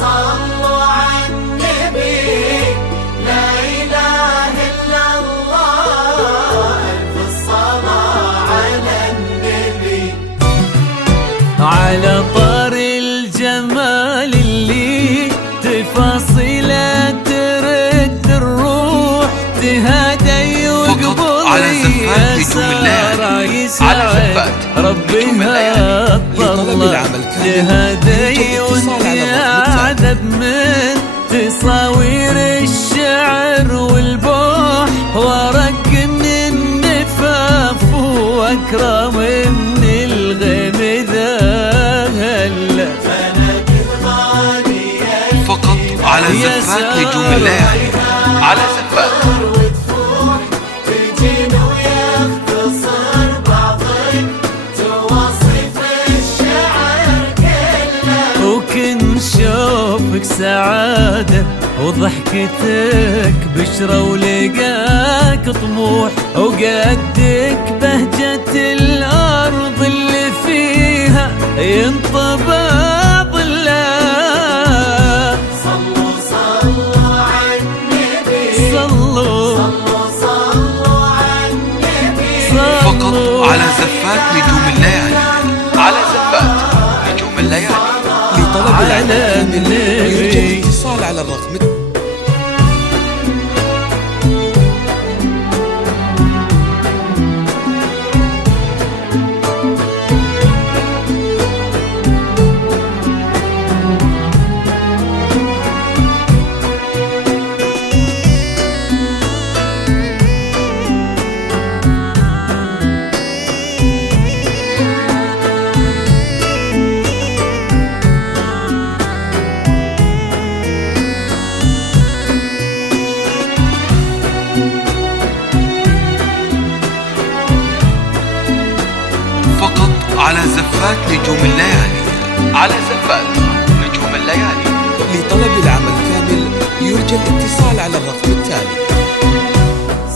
صلوا على النبي، لا إله إلا الله، ألف الصلاة على النبي. على طار الجمال اللي تفاصيله ترد الروح، تهادي وقبضي يسار يسعد ربها الطلع، تهادي وانتعذب من تصاوير الشعر والبوح، ورق من النفاف واكرم من الغيم ذهل. فقط على زفات نجوم الليالي، على زفات وكن شوفك سعادة وضحكتك بشرة ولقاك طموح، وقدك بهجة الأرض اللي فيها ينطبع ظلها. صلوا صلوا على النبي، صلوا صلوا على النبي. فقط على زفات نجوم الليالي، على زفات نجوم الليالي. لطلب العمل كامل يرجى الاتصال على الرقم على زفات نجوم الليالي، على زفات نجوم الليالي. لطلب العمل كامل يرجى الاتصال على الرقم التالي.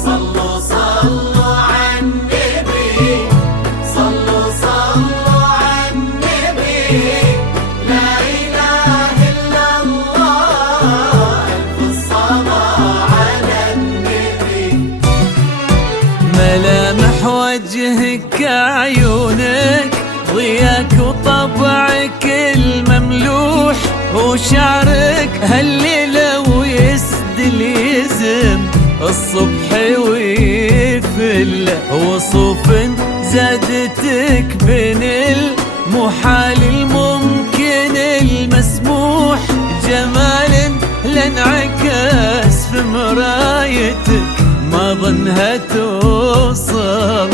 صلوا صلوا على النبي، صلوا صلوا على النبي، لا إله إلا الله، ألف الصلاة على النبي. ملامح وجهك عيونك ضياك وطبعك المملوح، وشعرك هالليلة ويسدل يزم الصبح ويفل، وصوف زادتك بين المحال الممكن المسموح، جمال لانعكس في مرايتك ما ظنها توصل.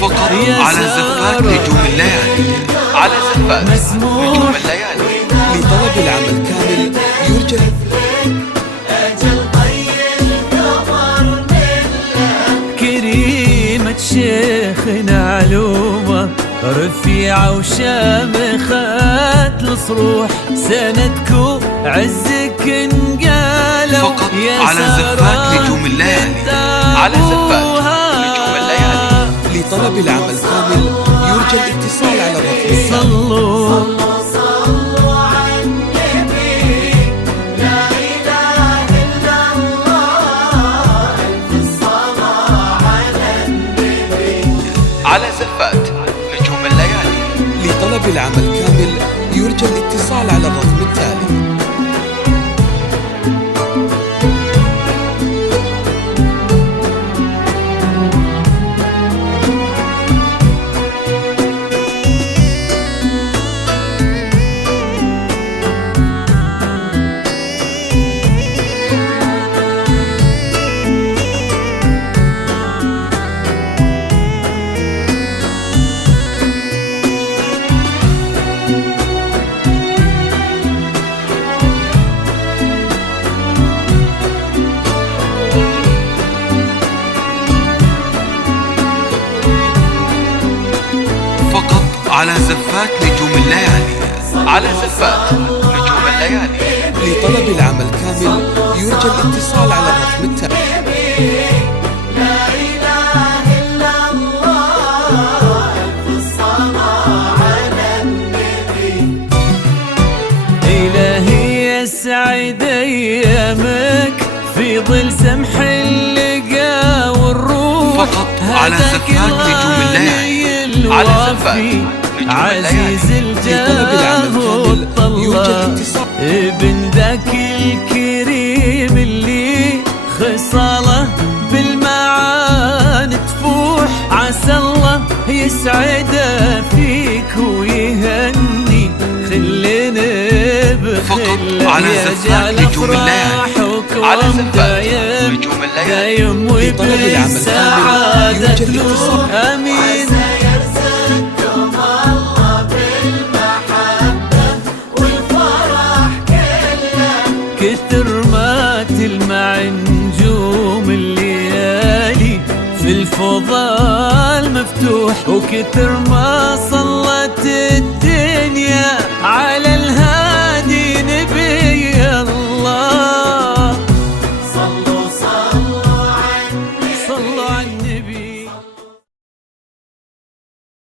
فقط على زفات نجوم الليالي، على زفات نجوم الليالي. لطلب العمل كامل يرجى أجل طي القمر كريمة شيخنا علومة رفيعة وشامخة الصروح، سندكو عزك انقالوا فقط على زفات نجوم الليالي، على زفات نجوم الليالي. لطلب العمل كامل يرجى الاتصال على الرقم. صلوا صلوا على النبي، لا إله إلا الله، ألف الصلاة على النبي. على زفات نجوم الليالي. لطلب العمل كامل يرجى الاتصال على الرقم التالي. على زفات نجوم الليالي، على زفات نجوم الليالي. لطلب العمل كامل يرجى الاتصال على الرقم التالي. لا إله إلا الله، ألف الصلاة على النبي. فيض سمح اللقا والروح فقط على زفات نجوم الليالي. على زفات نجوم الليالي. عزيز الجاه والطلة ابن ذاك الكريم اللي خصاله بالمعاني تفوح، عسى الله يسعده فيك ويهني خلينا بخلة على زفات نجوم الليالي. على زفات نجوم الليالي. دايم وبالسعادة تلوح. امين. يرزقكم الله بالمحبة والفرح كله، كثر ما تلمع نجوم الليالي في الفضاء المفتوح، وكثر ما صلى